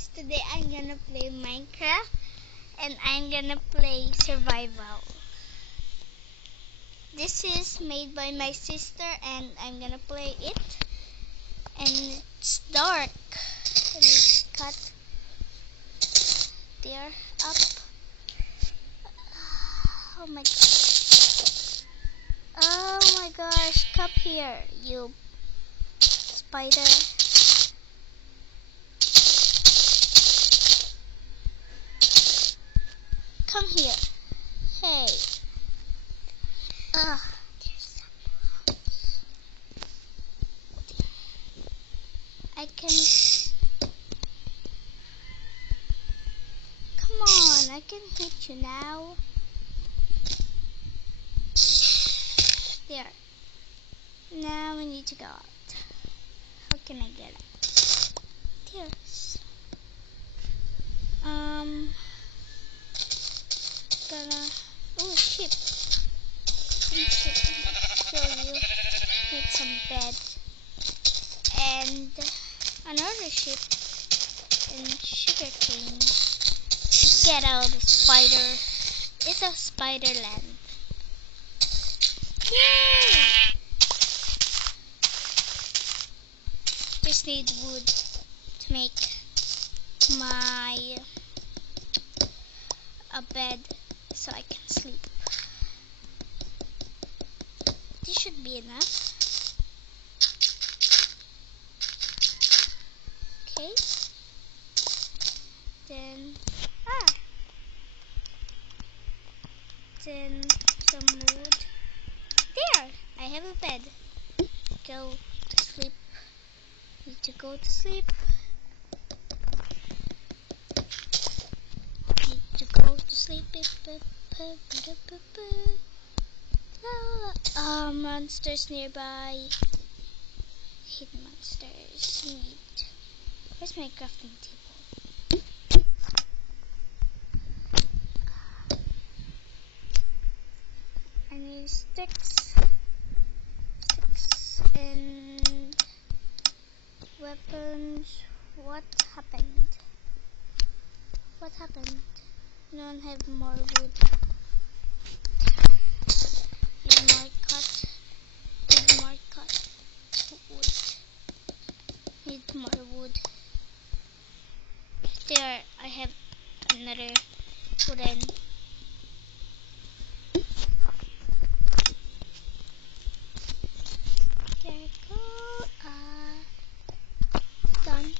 guys, today I'm gonna play Minecraft and I'm gonna play survival. This is made by my sister and I'm gonna play it, and it's dark. Let me cut there up. Oh my gosh. Oh my gosh, come here, you spider. Come here. Hey. Ugh. I can... Come on, I can hit you now. There. Now we need to go out. How can I get out? There. Oh, sheep. Show you. Make some bed. And another sheep and sugar cane. Get out of the spider. It's a spider land. Yay! Just need wood to make my a bed so I can sleep. This should be enough. Okay. Then then some wood. There, I have a bed. Go to sleep. Need to go to sleep. Need to go to sleep. Monsters nearby. Hidden monsters. Where's my crafting table? I need sticks and weapons. What happened? What happened? No one have more wood. Need more cut. Need more cut. Wood. Need more wood. There, I have another wooden